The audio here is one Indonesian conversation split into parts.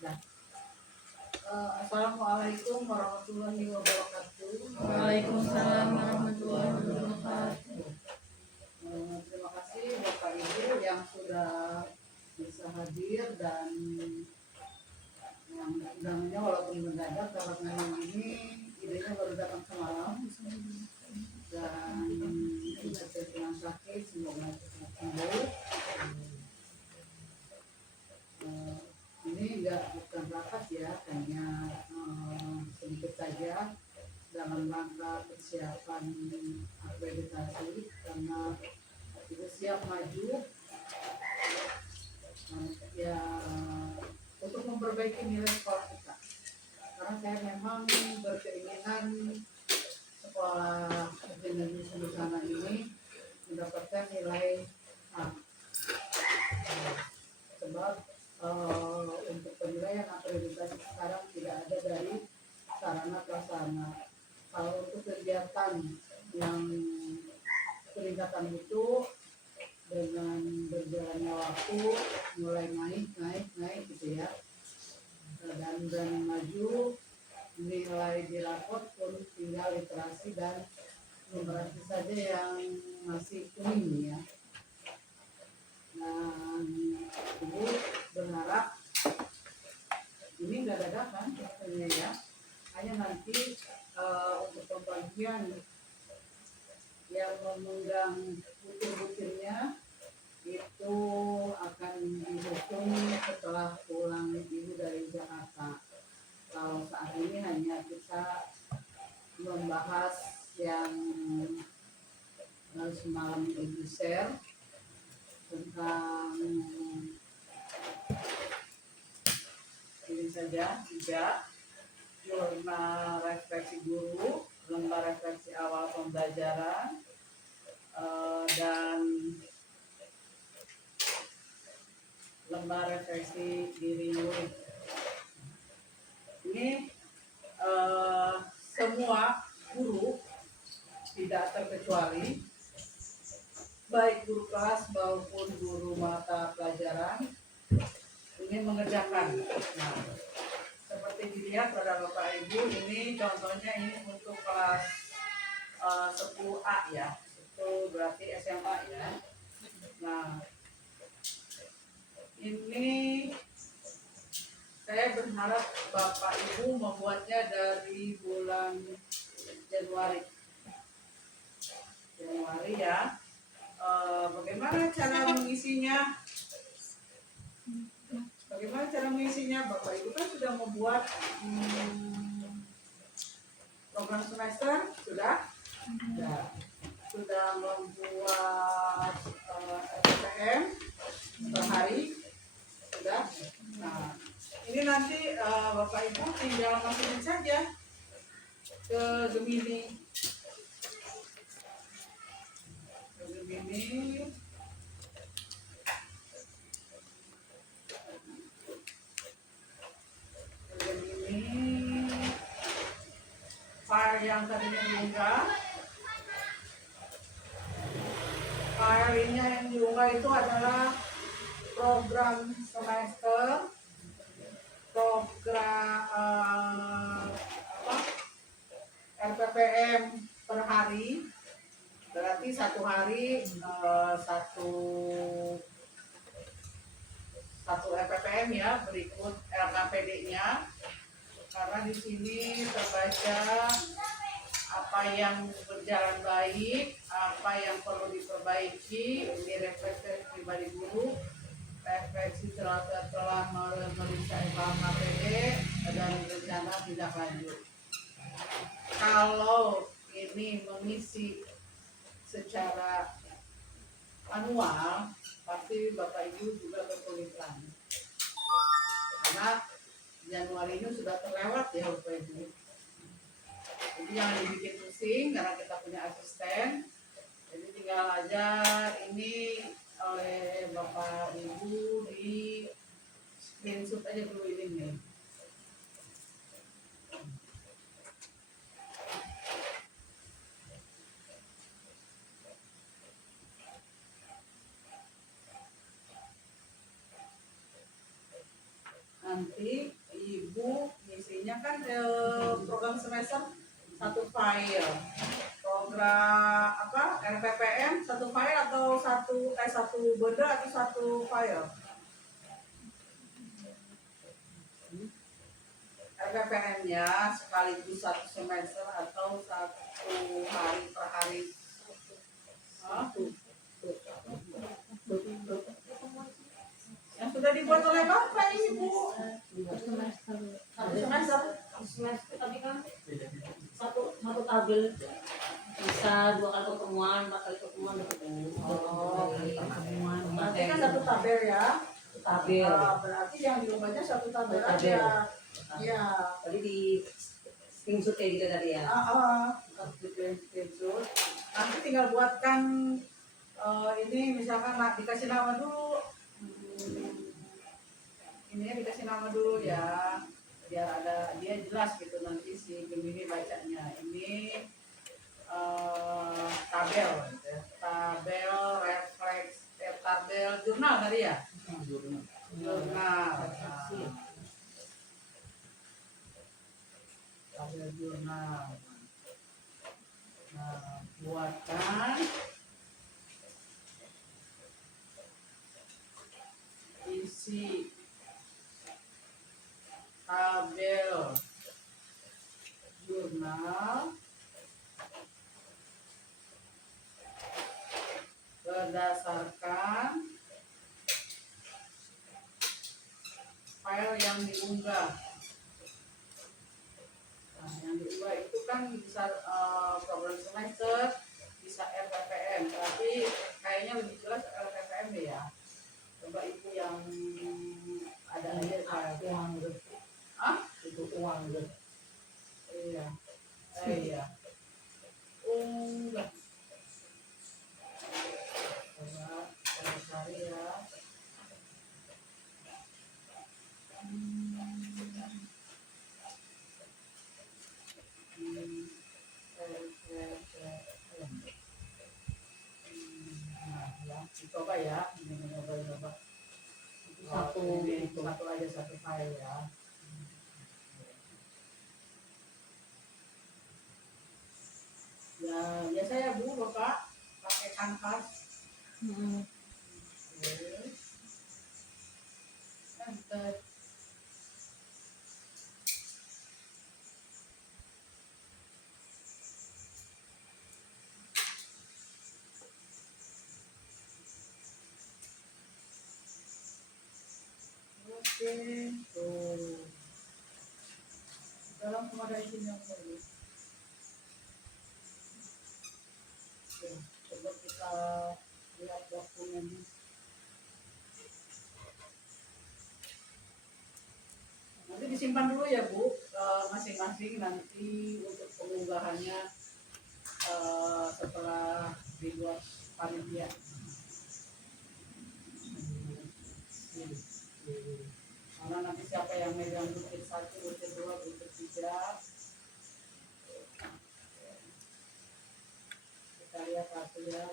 Nah, Assalamualaikum warahmatullahi wabarakatuh. Waalaikumsalam warahmatullahi wabarakatuh. Terima kasih Bapak Ibu yang sudah bisa hadir dan yang undangannya walaupun mendadak karena yang ini idenya baru datang semalam dan kita sedang sakit semoga cepat sembuh. Ini bukan rapat ya, hanya sedikit saja dalam rangka persiapan akreditasi karena itu siap maju ya untuk memperbaiki nilai sekolah kita. Karena saya memang berkeinginan sekolah Negeri Sembusana ini mendapatkan nilai A. Sebab untuk penilaian akreditasi sekarang tidak ada dari sarana prasarana. Kalau untuk kegiatan yang peningkatan itu dengan berjalannya waktu mulai naik gitu ya, dan maju nilai di rapot pun tinggal literasi dan numerasi saja yang masih kuning ya. Nah, Ibu berharap ini nggak dadakan katanya ya, hanya nanti untuk pembagian yang mengundang butir-butirnya itu akan dihitung setelah pulang Ibu dari Jakarta. Kalau saat ini hanya kita membahas yang semalam Ibu share tentang ini saja, juga jurnal refleksi guru, lembar refleksi awal pembelajaran, dan lembar refleksi diri murid. Ini semua guru tidak terkecuali, baik guru kelas maupun guru mata pelajaran ini mengerjakan. Nah, seperti dilihat pada Bapak Ibu, ini contohnya ini untuk kelas 10A ya, itu berarti SMA ya. Nah, ini saya berharap Bapak Ibu membuatnya dari bulan Januari ya. Bagaimana cara mengisinya? Bapak Ibu kan sudah membuat program semester, sudah membuat SPM per hari, sudah. Nah, ini nanti Bapak Ibu tinggal masukin saja ke Gemini. File yang tadinya diunggah, filenya yang diunggah itu adalah program semester, program RPPM per hari, berarti satu hari satu RPPM ya, berikut LKPD-nya. Karena di sini terbaca apa yang berjalan baik, apa yang perlu diperbaiki, ini refleksi pribadi guru, refleksi telah memeriksa LKPD dan rencana tindak lanjut. Kalau ini mengisi secara manual, pasti Bapak Ibu juga kesulitan. Karena Januari ini sudah terlewat ya Bapak Ibu. Jadi jangan dibikin pusing karena kita punya asisten. Jadi tinggal aja ini oleh Bapak Ibu di screenshot aja dulu ini nih. nanti ibu ngisinya kan program semester satu file, program apa RPPM satu file atau satu benda atau satu file. RPPM-nya sekaligus satu semester atau satu hari per hari. Yang sudah dibuat oleh Bapak Ibu. Satu semester tapi kan satu tabel bisa 2 kali pertemuan, 4 kali pertemuan pertemuan. Berarti kan satu tabel ya. Tabel. Berarti yang di rumahnya satu tabel Tabel. aja. Ya. Tadi di screenshot kayak gitu tadi ya. Screenshot. Nanti tinggal buatkan ini misalkan dikasih nama dulu. Ini dikasih nama dulu ya. Biar ada dia jelas gitu nanti si Gemini bacanya. Ini tabel gitu ya. Tabel refleks tabel jurnal tadi ya. Jurnal. Tabel jurnal. Nah, buatkan isi tabel jurnal berdasarkan file yang diunggah. Nah, yang diunggah itu kan bisa program semester, bisa RPPM, tapi kayaknya lebih jelas RPPM deh ya. Coba ibu yang ada aja Uang itu uang iya iya unggah. Coba kita cari ya. Coba ya, coba. Satu aja satu file ya. Ya biasa ya Bu, Bapak pakai kanvas. Enter. Oke, tuh. Dalam ada isinya dulu. Coba kita lihat dokumennya. Nanti disimpan dulu ya Bu, masing-masing nanti untuk pengunggahannya setelah dibuat panitia. Karena nanti siapa yang megang butir 1, butir 2, butir 3. Kita lihat hasilnya.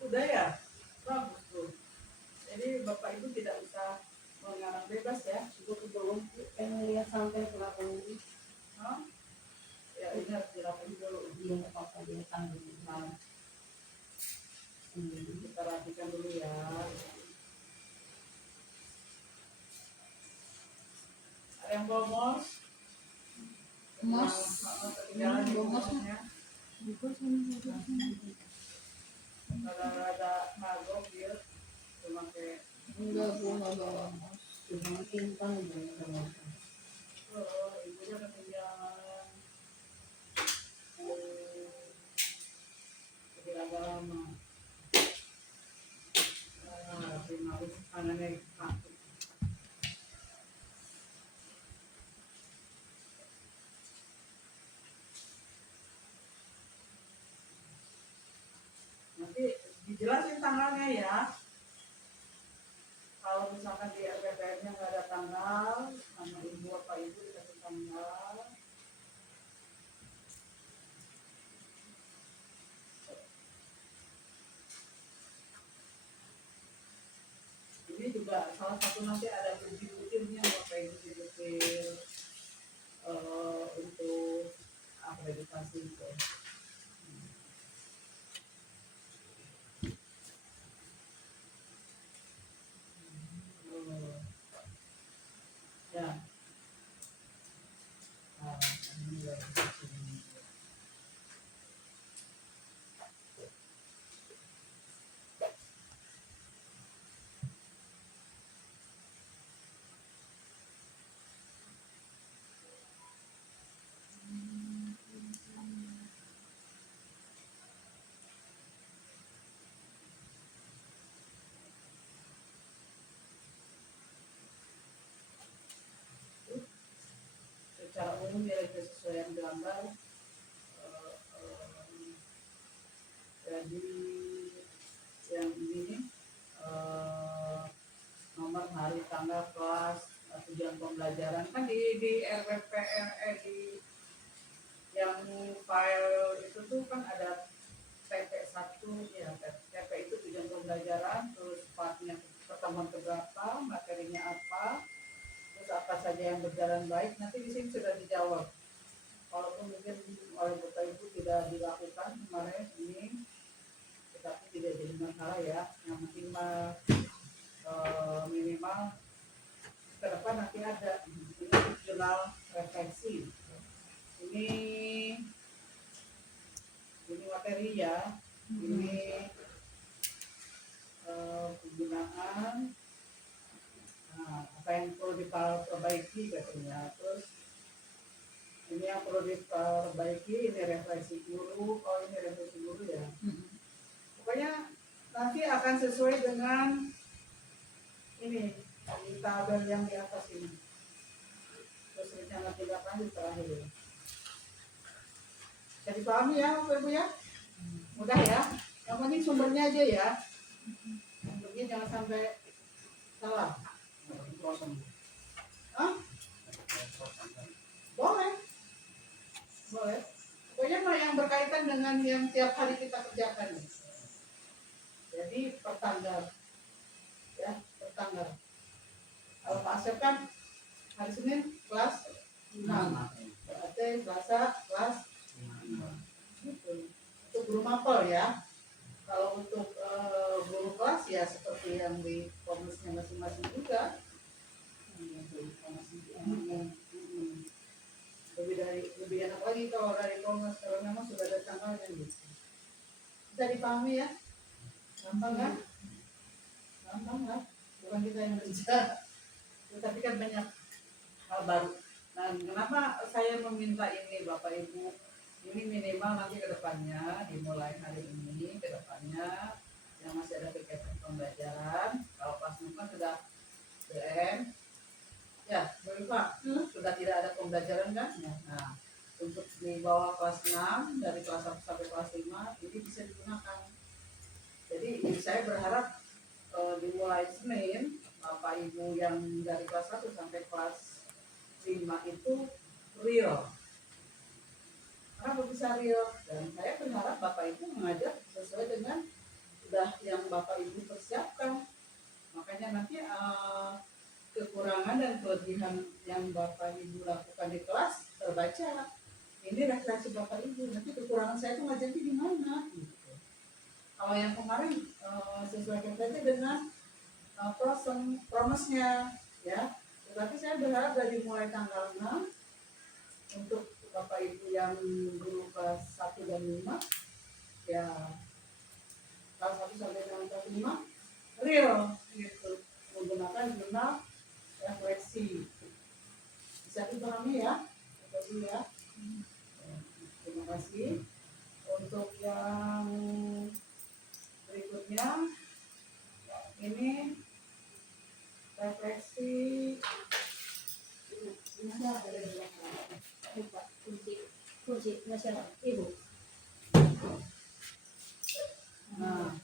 Udah ya? Bagus tuh. Jadi Bapak Ibu tidak usah mengarang bebas ya. belum lihat sampai berapa ini. Hah? Ya ini harus dirapiin dulu. Belum apa-apa dia tanggung. Nah, kita rapikan dulu ya. Ada yang bawa mos? Mos. Ketinggalan di Bawa mos, mosnya. Rada-rada magok dia. Cuma kayak Enggak, Bu, nggak bawa mos. Cuma timpang gitu. ibunya ketinggalan. Jadi agak lama. habis tangannya kaki. Nanti dijelasin tanggalnya ya. Kalau misalkan di RPPM-nya nggak ada tanggal, sama ibu apa ibu dikasih tanggal. Ini juga salah satu nanti ada butir-butirnya bapak ibu butir untuk akreditasi itu. Ya. Ini ya. Secara umum ya sesuai yang gambar. Jadi yang ini nomor hari tanggal kelas tujuan pembelajaran kan di RPPR di yang file itu tuh kan ada PP1 ya, PP itu tujuan pembelajaran, terus partnya pertemuan keberapa, materinya apa, terus apa saja yang berjalan baik, nanti di sini sudah dijawab. Walaupun mungkin oleh Bapak Ibu tidak dilakukan kemarin ini, tetapi tidak jadi masalah ya. Yang penting minimal ke depan nanti ada ini jurnal refleksi. Ini materi ya. Ini penggunaan apa yang perlu diperbaiki katanya. Terus ini yang perlu diperbaiki, ini refleksi guru. Oh ini refleksi guru ya. Pokoknya nanti akan sesuai dengan ini di tabel yang di atas ini. Terus rencana tindak lanjut terakhir. Bisa dipahami ya Bapak Ibu ya? Mudah ya. Yang penting sumbernya aja ya. Sumbernya jangan sampai salah. Hah? Boleh. Boleh. Pokoknya yang berkaitan dengan yang tiap hari kita kerjakan. Jadi per tanggal. Ya, per tanggal. Kalau Pak Asep kan hari Senin kelas 6. Berarti Selasa kelas 5. Gitu. Untuk guru mapel ya. Kalau untuk guru kelas ya seperti yang di komisinya masing-masing juga. Lebih enak lagi kalau dari komis, kalau memang sudah ada tanggalnya gitu. Bisa dipahami ya? Gampang kan? Gampang kan? Bukan kita yang kerja, tapi kan banyak hal baru. Nah, kenapa saya meminta ini Bapak Ibu? Ini minimal nanti ke depannya, dimulai hari ini ke depannya yang masih ada kegiatan pembelajaran. Kalau kelas 6 kan sudah BM, ya, Pak, sudah tidak ada pembelajaran kan? Nah, untuk di bawah kelas 6 dari kelas 1 sampai kelas 5 ini bisa digunakan. Jadi saya berharap dimulai Senin Bapak Ibu yang dari kelas 1 sampai kelas 5 itu real. Kenapa bisa real? Dan saya berharap Bapak Ibu mengajar sesuai dengan sudah yang Bapak Ibu persiapkan. Makanya nanti kekurangan dan kelebihan yang Bapak Ibu lakukan di kelas terbaca. Ini refleksi Bapak Ibu. Nanti kekurangan saya itu ngajarnya di mana? Gitu. Kalau yang kemarin sesuaikan saja dengan promesnya, ya. Tetapi saya berharap dari mulai tanggal 6 untuk Bapak Ibu yang guru kelas 1 dan 5, ya kelas 1 sampai dengan kelas 5 real gitu, menggunakan jurnal refleksi. Bisa dipahami ya? Ya. Terima kasih. Untuk yang berikutnya ini siapa? Ibu. Nah,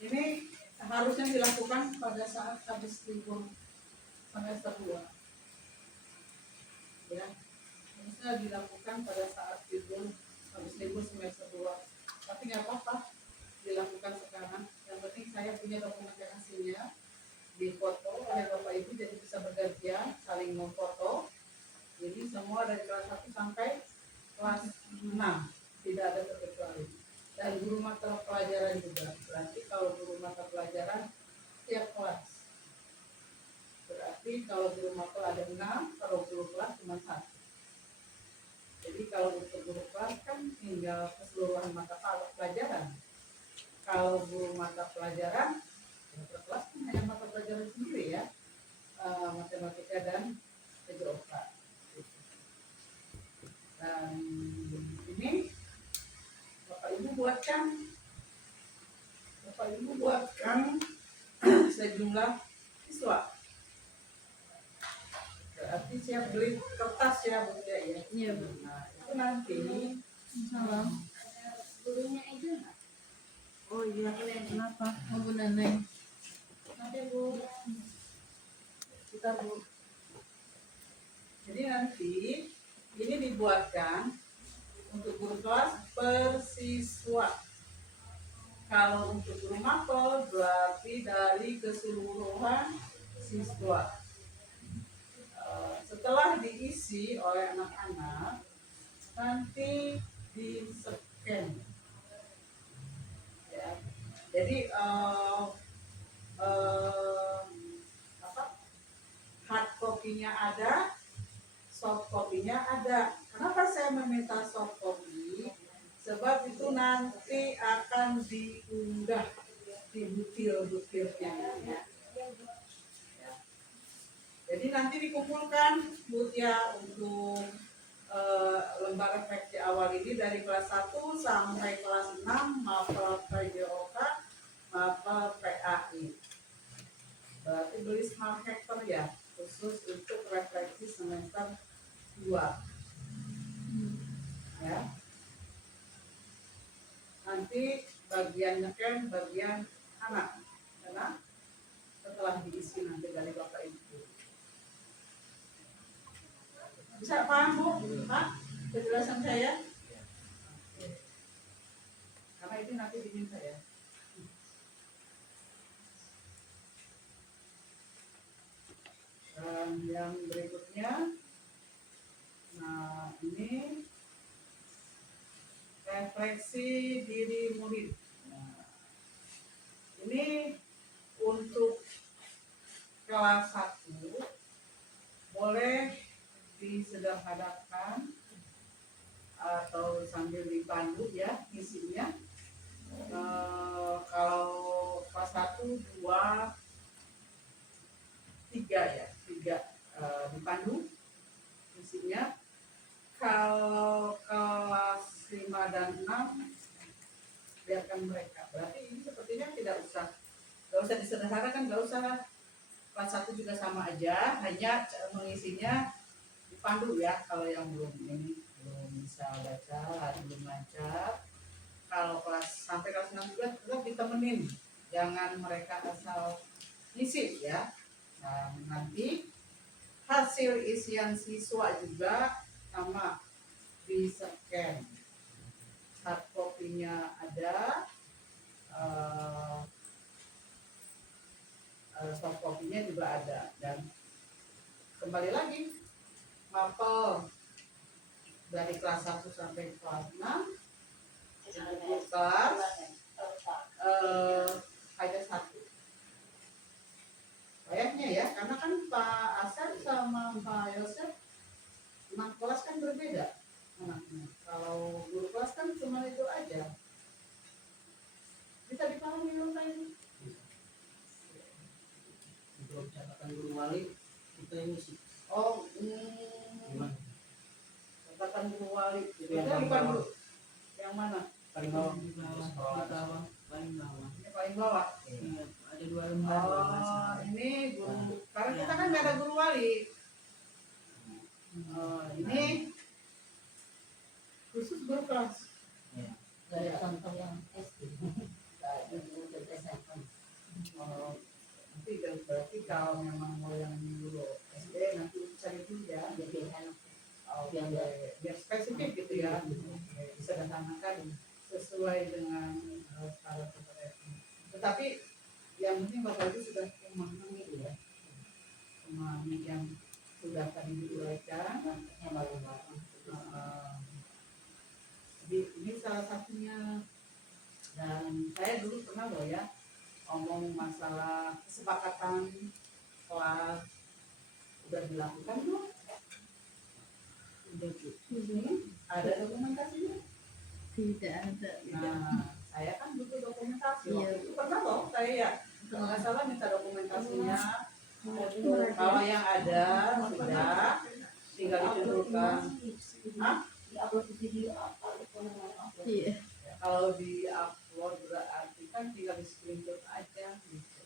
ini harusnya dilakukan pada saat habis libur semester 2. Ya, harusnya dilakukan pada saat habis libur semester 2. Tapi nggak apa-apa dilakukan sekarang. Yang penting saya punya dokumentasinya, difoto oleh Bapak Ibu, jadi bisa bergantian saling memfoto. Jadi semua dari kelas 1 sampai kelas 6 tidak ada terkecuali. Dan guru mata pelajaran juga. Berarti kalau guru mata pelajaran tiap kelas. Berarti kalau guru mata ada 6, kalau guru kelas cuma 1. Jadi kalau untuk guru kelas kan tinggal keseluruhan mata pelajaran. Kalau guru mata pelajaran, ya per kelas kan hanya mata pelajaran sendiri ya, matematika dan PJOK. Dan ini Bapak Ibu buatkan sejumlah siswa. Berarti siap beli kertas ya Bu ya. Iya, Bu. Nah, itu nanti. Salam. Gurunya itu nggak? Oh iya, kenapa? Oh, Bu Neneng. Ada Bu. Kita Bu. Jadi nanti ini dibuatkan untuk guru kelas per siswa. Kalau untuk guru mapel berarti dari keseluruhan siswa. Setelah diisi oleh anak-anak, nanti di-scan. Ya. Jadi hard copy-nya ada, soft copy-nya ada. Kenapa saya meminta soft copy? Sebab itu nanti akan diunggah di butir-butirnya. Ya. Jadi nanti dikumpulkan ya untuk lembar refleksi awal ini dari kelas 1 sampai kelas 6 mapel PJOK, mapel PAI. Berarti beli smart hacker ya, khusus untuk refleksi semester 2. Ya. Nanti bagian nyekem bagian anak, karena setelah diisi nanti dari Bapak Ibu. Bisa paham Bu? Pak? Penjelasan saya? Karena itu nanti diminta ya. Dan yang berikutnya, nah ini refleksi diri murid. Nah, ini untuk kelas 1 boleh disederhanakan atau sambil dipandu ya isinya. Kalau kelas 1, 2, 3 ya, 3 dipandu isinya. Kalau kelas 5 dan 6 biarkan mereka. Berarti ini sepertinya nggak usah disederhanakan, nggak usah. Kelas 1 juga sama aja, hanya mengisinya dipandu ya. Kalau yang belum bisa baca, belum lancar. Kalau sampai kelas 6 juga tetap ditemenin, jangan mereka asal ngisi ya. Nah, nanti hasil isian siswa juga sama di-scan. Hard copy-nya ada, soft copy-nya juga ada. Dan kembali lagi, mapel dari kelas 1 sampai kelas 6, kelas ada 1. Kayaknya ya, karena kan Pak Asar sama Pak Yosef 6 kelas kan berbeda anaknya. Kalau guru kelas kan cuma itu aja. Bisa dipahami Pak ini? Untuk catatan guru wali kita ini sih. Oh, catatan guru wali. Itu yang bukan guru. Yang mana? Paling bawah. Di bawah, paling bawah. Ini paling bawah. Iya, ada 2 lembar. Oh, ini guru. Karena kita kan nggak ada guru wali. Ini khusus berkelas. Ya. Gak ada contoh yang SD. Gak ada untuk SMP. Nanti berarti kalau memang mau yang dulu SD nanti cari dulu ya. Jadi enak. Biar spesifik gitu ya. Disederhanakan sesuai dengan skala PPDS. Tetapi yang penting Bapak itu sudah memahami ya, memahami yang sudah tadi diuraikan. Jadi ini salah satunya. Dan saya dulu pernah loh ya ngomong masalah kesepakatan kelas, udah dilakukan belum? Udah Bu. Ada dokumentasinya? Tidak ada. Nah, saya kan butuh dokumentasi. Iya. Waktu itu pernah loh saya ya, kalau nggak salah minta dokumentasinya. Oh. Kalau yang ada sudah tinggal ditunjukkan. Hah? Di-upload video apa? Upload. Iya. Kalau di-upload berarti kan tinggal di screenshot aja gitu.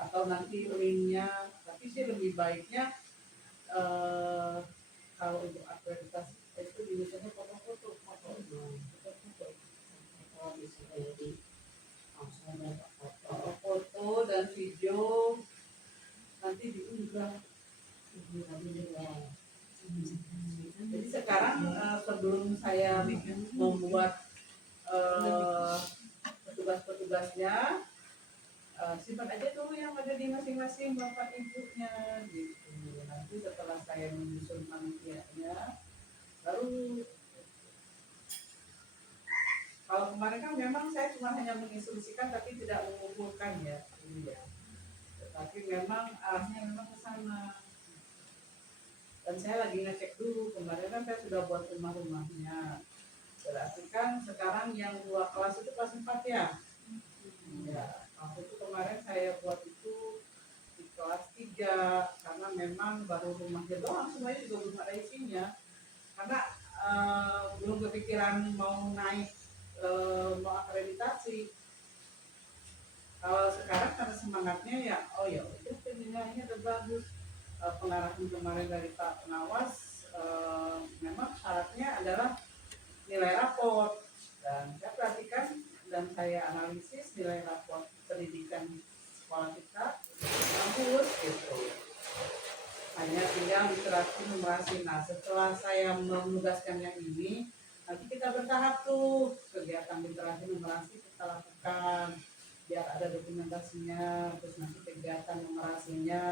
Atau nanti linknya, tapi sih lebih baiknya kalau untuk akreditasi itu dilihatnya foto-foto. Oh, bisa jadi langsung ada foto. Foto dan video nanti diunggah. Jadi sekarang sebelum saya membuat petugas-petugasnya, simpan aja dulu yang ada di masing-masing bapak ibunya gitu. Nanti setelah saya menyusun panitianya, baru kalau kemarin kan memang saya cuma hanya menginstruksikan tapi tidak mengumpulkan ya, ini ya. Tetapi memang arahnya memang ke sana. Dan saya lagi ngecek dulu, kemarin kan saya sudah buat rumah-rumahnya. Berarti kan sekarang yang 2 kelas itu kelas 4 ya? Ya, waktu itu kemarin saya buat itu di kelas 3 karena memang baru rumahnya doang, semuanya juga belum ada isinya. Karena belum kepikiran mau naik, mau akreditasi. Kalau sekarang karena semangatnya ya, oh ya udah penilaiannya udah bagus. Pengarahan kemarin dari Pak Pengawas, memang syaratnya adalah nilai raport, dan saya perhatikan dan saya analisis nilai raport pendidikan sekolah kita bagus gitu. Hanya tinggal literasi numerasi. Nah, setelah saya menugaskan yang ini, nanti kita bertahap tuh kegiatan literasi numerasi kita lakukan biar ada dokumentasinya, terus nanti kegiatan numerasinya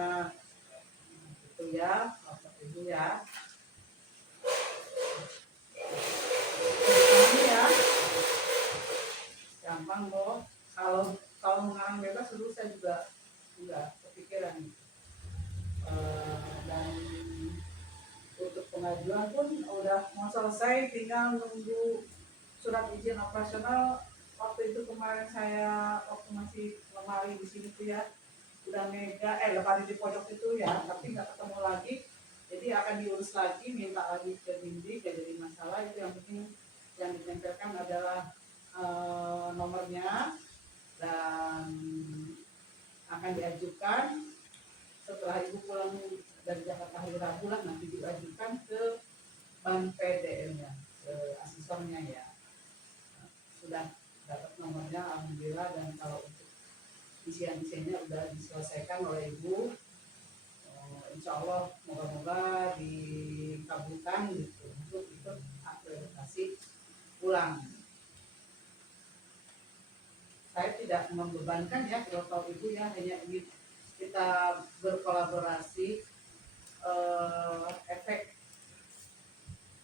itu ya, seperti itu ya. Ini ya, gampang loh. Kalau mengarang bebas dulu saya juga enggak kepikiran. Dan untuk pengajuan pun udah mau selesai, tinggal nunggu surat izin operasional. Waktu itu kemarin saya waktu masih lemari di sini tuh ya, udah lemari di pojok itu ya, tapi nggak ketemu lagi. Jadi akan diurus lagi, minta lagi ke dinding, gak jadi masalah. Itu yang penting yang ditempelkan adalah nomornya dan akan diajukan setelah ibu pulang dari Jakarta hari Rabu lah, nanti diajukan ke bank PDL-nya, ke asisornya ya. Sudah dapat nomornya alhamdulillah, dan kalau untuk isian-isiannya udah diselesaikan oleh ibu. Insya Allah moga-moga dikabulkan gitu untuk ikut akreditasi pulang. Saya tidak membebankan ya kalau ibu ya, hanya ingin kita berkolaborasi. Efek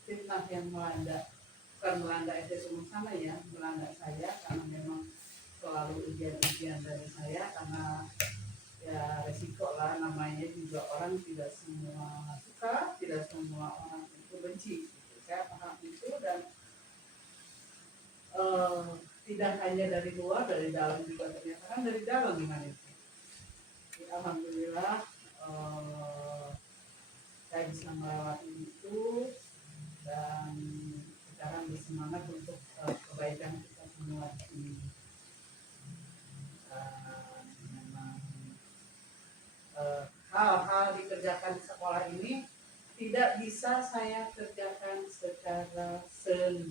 fitnah yang melanda, bukan melanda SD Sumur sana ya, melanda saya karena memang selalu ujian-ujian dari saya, karena ya resiko lah, namanya juga orang tidak semua suka, tidak semua orang itu benci gitu. Saya paham itu, dan tidak hanya dari luar, dari dalam juga ternyata kan dari dalam gimana itu. Ya, alhamdulillah saya bisa melewati itu, dan sekarang bersemangat untuk kebaikan kita semua di memang hal-hal dikerjakan di sekolah ini tidak bisa saya kerjakan secara sendiri.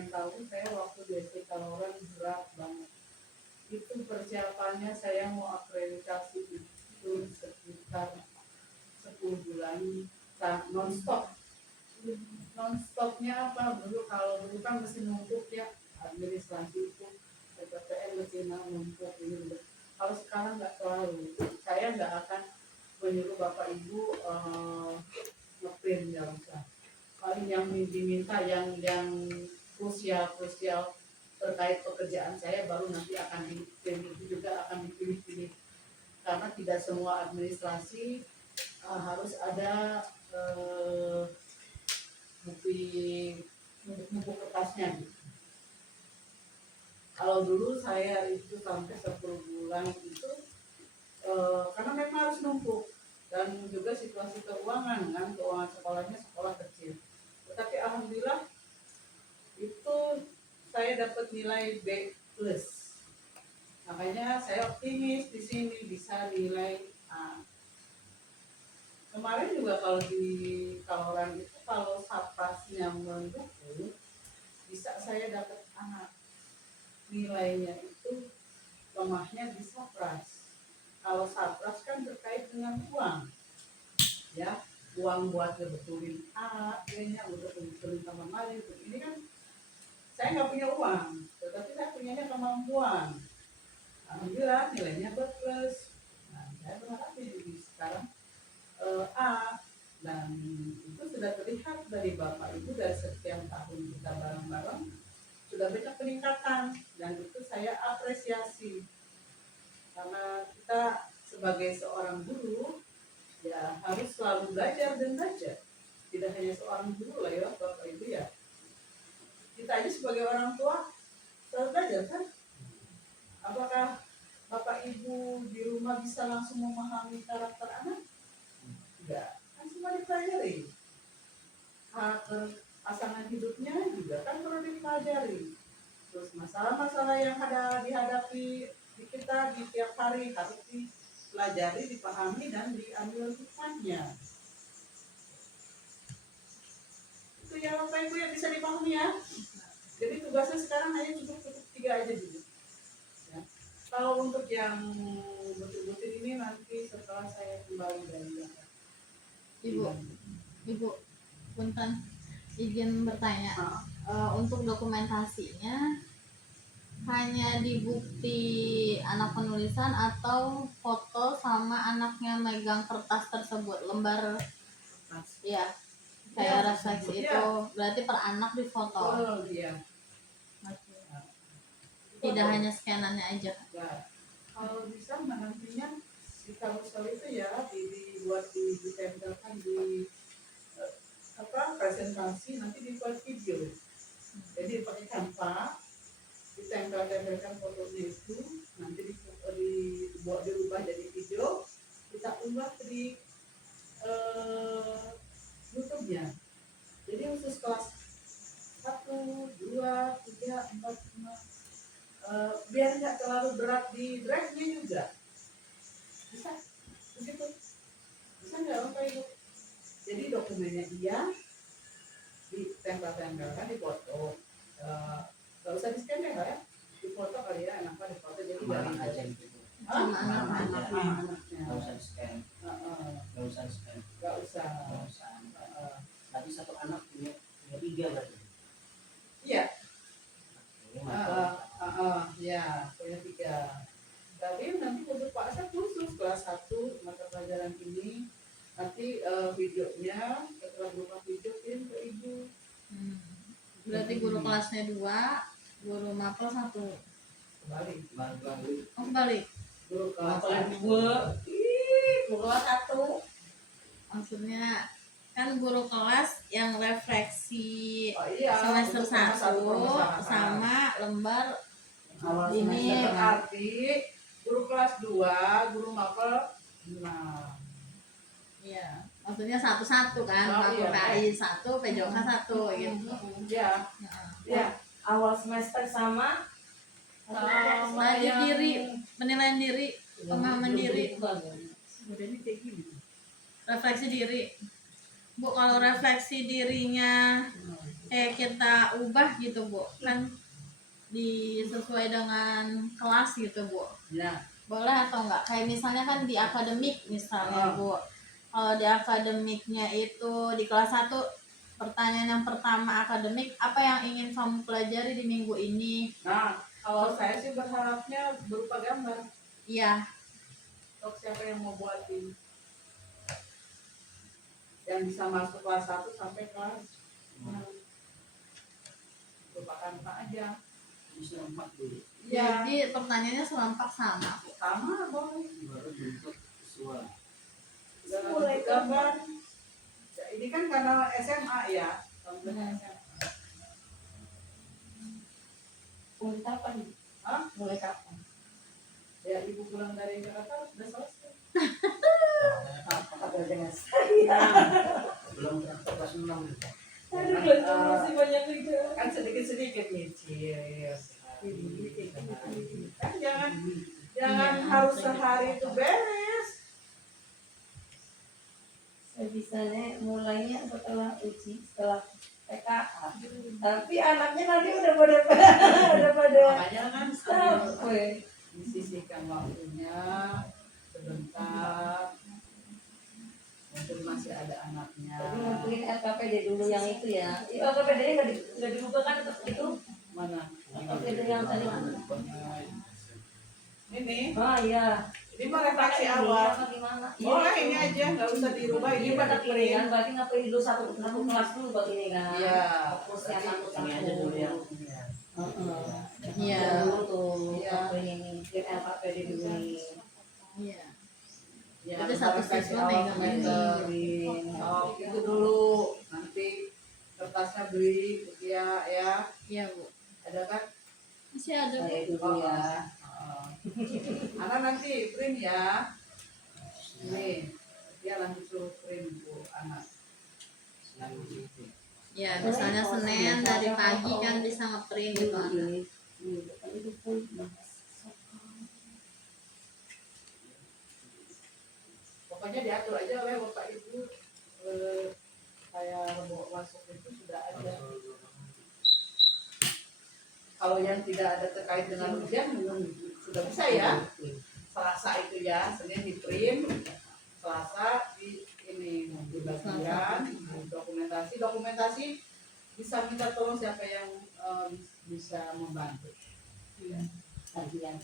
pengen tahu, saya waktu di SD Kaloran berat banget. Itu persiapannya saya mau akreditasi itu sekitar 10 bulan, non-stop. Non-stopnya apa? Kalau dulu kan mesti numpuk ya, administrasi itu, PPTN mesti numpuk ini. Kalau sekarang nggak terlalu, saya nggak akan menyuruh bapak ibu ngeprint, nggak usah. Paling yang diminta yang krusial terkait pekerjaan saya baru nanti akan diprint, itu juga akan dipilih-pilih karena tidak semua administrasi harus ada bukti numpuk kertasnya gitu. Kalau dulu saya itu sampai 10 bulan itu karena memang harus numpuk dan juga situasi keuangan kan, keuangan sekolahnya sekolah kecil. Tetapi alhamdulillah itu saya dapat nilai B+. Makanya saya optimis di sini bisa nilai A. Kemarin juga kalau di Kaloran itu kalau sapasnya mendukung bisa saya dapat A. Nilainya itu lemahnya di sapras. Kalau sapras kan terkait dengan uang, ya, uang buat ngebetulin A, kayaknya udah ngebetulin kamar mandi. Ini kan saya nggak punya uang, tetapi saya punyanya kemampuan. Alhamdulillah nilainya B+. Nah, saya berharap jadi sekarang A, dan itu sudah terlihat dari bapak ibu dari sekian tahun kita bareng-bareng sudah banyak peningkatan, dan itu saya apresiasi karena kita sebagai seorang guru ya harus selalu belajar dan belajar, tidak hanya seorang guru lah ya bapak ibu ya, kita aja sebagai orang tua selalu belajar kan. Apakah bapak ibu di rumah bisa langsung memahami karakter anak? Tidak, kan semua dipelajari. Pasangan hidupnya juga kan perlu dipelajari. Terus masalah-masalah yang ada dihadapi di kita di tiap hari harus dipelajari, dipahami, dan diambil hikmahnya. Itu ya Bapak Ibu yang bisa dipahami ya. Jadi tugasnya sekarang hanya cukup 3 aja dulu. Ya. Kalau untuk yang butir-butir ini nanti setelah saya kembali dari Jakarta. Ibu, punten izin bertanya, untuk dokumentasinya hanya di bukti anak penulisan atau foto sama anaknya megang kertas tersebut, lembar ya kayak refleksi itu berarti per anak di foto. Oh iya. Tidak hanya scanannya aja. Ya. Kalau bisa nantinya di karousel itu ya dibuat ditempelkan di presentasi, nanti dibuat video. Jadi pakai Canva, ditempelkan fotonya itu, nanti dibuat dirubah jadi video, kita unggah di YouTube-nya. Jadi khusus kelas 1, 2, 3, 4, 5, biar nggak terlalu berat di drive-nya juga. Bisa, begitu. Bisa nggak Bapak Ibu? Jadi dokumennya iya, ditempel-tempelkan, difoto. Nggak usah di scan ya, difoto kali ya, enaknya difoto jadi Mana dari aja gitu. Sama anaknya. Nggak usah di scan. Nggak usah di scan. Nggak usah. Nggak usah. Berarti satu anak punya 3 berarti. Iya. Ini mantap. Ya, punya 3. Tapi nanti untuk Pak Asep khusus kelas 1 mata pelajaran ini, nanti videonya setelah berupa video kirim ke ibu. Berarti guru kelasnya 2, guru mapel 1. Kembali. Oh kembali. Guru kelas Apalagi 1. guru kelas 1. Maksudnya kan guru kelas yang refleksi Oh iya. semester untuk sama 1 satu permasalahan. sama lembar Awal ini semester berarti guru kelas 2, guru mapel 6. ya maksudnya 1-1 kan, Oh, aku iya. PAI 1, PJOK 1 gitu. Ya. Ya. Awal semester sama Belajar yang- diri, penilaian diri, pemahaman diri, Modelnya kayak gini. refleksi diri. Bu, kalau refleksi dirinya kita ubah gitu Bu, kan sesuai dengan kelas gitu Bu, Ya. boleh atau enggak? Kayak misalnya kan di akademik misalnya Bu, kalau di akademiknya itu di kelas 1 pertanyaan yang pertama akademik, apa yang ingin kamu pelajari di minggu ini? Nah, kalau saya sih berharapnya berupa gambar. Iya, Untuk siapa yang mau buatin, yang bisa masuk kelas 1 sampai kelas 6. Berupa kanvas aja. Bisa 4 dulu. Iya. jadi pertanyaannya serampak sama. Sama boleh. Baru bentuk visual. Mulai gambar. Ya, ini kan karena SMA ya. SMA. Mulai kapan? Hah? Mulai kapan? Ya ibu pulang dari Jakarta sudah selesai. Apa dengan saya? Belum berangkat kelas 6. Masih banyak juga. Kan sedikit-sedikit nyicil. Kan jangan harus sehari itu beres. Saya bisanya mulainya setelah uji, setelah PKA. Tapi anaknya nanti udah pada Makanya kan capek. disisihkan waktunya sebentar. Mungkin masih ada anaknya. Tapi ngumpulin LKPD dulu yang itu ya. LKPD-nya nggak dibuka kan itu? Mana? LKPD yang tadi. Ini. Oh iya. Ini mah refleksi awal. Apa gimana? Boleh ini aja, nggak usah dirubah. Ini pada Ini print. kan berarti nggak perlu dulu satu kelas dulu buat ini kan? Iya. Fokusnya satu Ini aja dulu yang Iya. Dulu tuh. Iya. Ini biar LKPD dulu nih. Iya. Ya, Itu satu refleksi siswa awal megang semester. ini. Oh, itu dulu. Nanti kertasnya beli ya, ya. Iya Bu, Ada kan? masih ada Bu. Saya dulu ya. Anak nanti print ya. Ini dia lanjut suruh print Bu anak. Ya misalnya Senin dari pagi kan bisa ngeprint gitu anak. Pokoknya diatur aja oleh bapak ibu. Saya mau masuk itu sudah ada. Kalau yang tidak ada terkait dengan ujian sudah bisa ya. Selasa itu ya, Senin di print, Selasa di ini dibagikan, dokumentasi bisa minta tolong siapa yang bisa membantu. Kajian.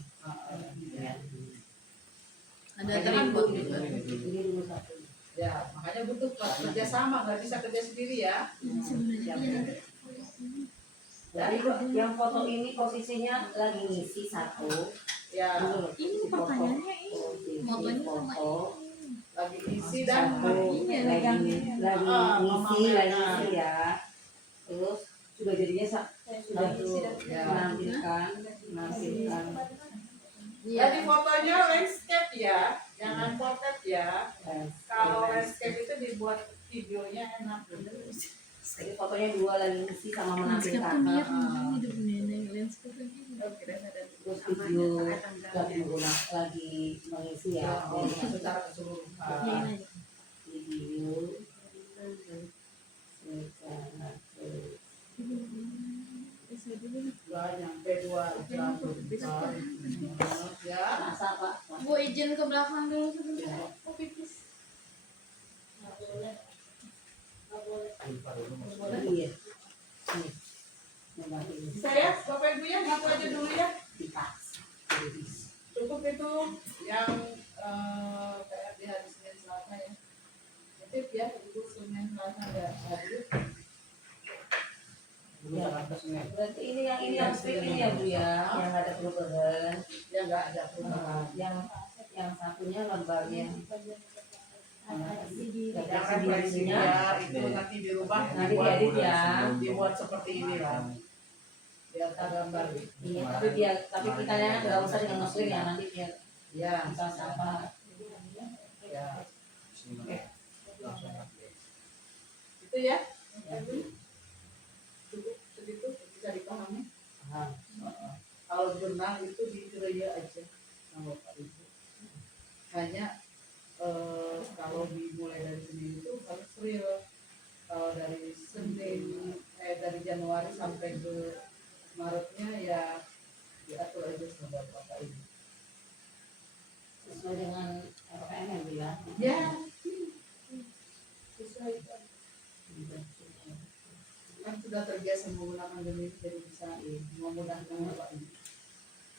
Ada tripod gitu. juga. Ini dulu satu. Ya, makanya butuh kerja sama, nggak bisa kerja sendiri ya. Sebenarnya Jadi yang foto ini posisinya lagi ngisi satu. Ya, ini pertanyaannya ini motonya sama foto. lagi isi dan Satu. Iya, lagi ngisi memamerkan. ya. Terus juga jadinya sudah Ya. menampilkan. Jadi fotonya landscape ya, jangan portrait ya. Kalau landscape itu dibuat videonya enak. Jadi fotonya dua lagi ngisi sama landscape tuh menampilkan. mirip hidup nenek landscape lagi. Terus video lagi mengisi ya. Oh, secara keseluruhan. Iya aja. Video. Nggak nyampe 2 jam. Ya. Masa Pak? Bu izin ke belakang dulu sebentar. Oh pipis. Iya. Nih. Saya, Bapak Ibu ya, ngaku aja dulu ya. Dipas. Cukup itu yang kayak di hari Senin Selasa ya. Titip ya, Ibu Senin Selasa ada hadir. Berarti ini yang strip ini ya Bu ya, yang ada perubahan. Ya nggak ada perubahan. Yang satunya lembar yang Yang refleksi ya, itu nanti dirubah, Nanti diedit ya. dibuat seperti ini lah. Biar tergambar. Iya, tapi kita nggak usah dengan muslim ya, nanti biar Ya, bisa apa. ya. Itu ya. Cukup segitu bisa dipahami. Kalau jurnal itu dikeroyok aja sama Bapak Ibu. Hanya kalau dimulai dari Senin itu harus real. Kalau dari Senin dari untuk Maretnya ya diatur aja sama bapak ini. Sesuai dengan RPM yang bilang. Ya, sesuai kan sudah terbiasa menggunakan demi jadi bisa memudahkan bapak ini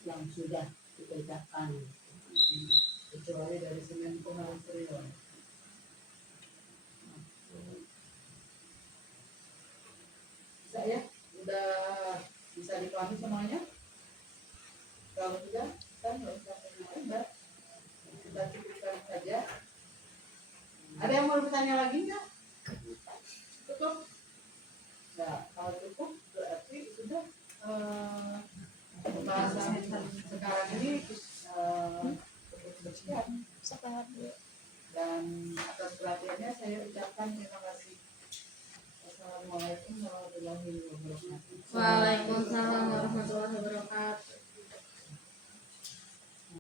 Yang sudah dikerjakan. kecuali dari Senin ke harus serius. Bisa ya, udah bisa dipahami semuanya. Kalau tidak, kan nggak usah tanya, kita cukupkan saja. Ada yang mau bertanya lagi nggak? Cukup? Nah, kalau cukup berarti sudah pembahasan sekarang ini cukup sekian. Dan atas perhatiannya saya ucapkan terima kasih. Assalamualaikum warahmatullahi wabarakatuh. Waalaikumsalam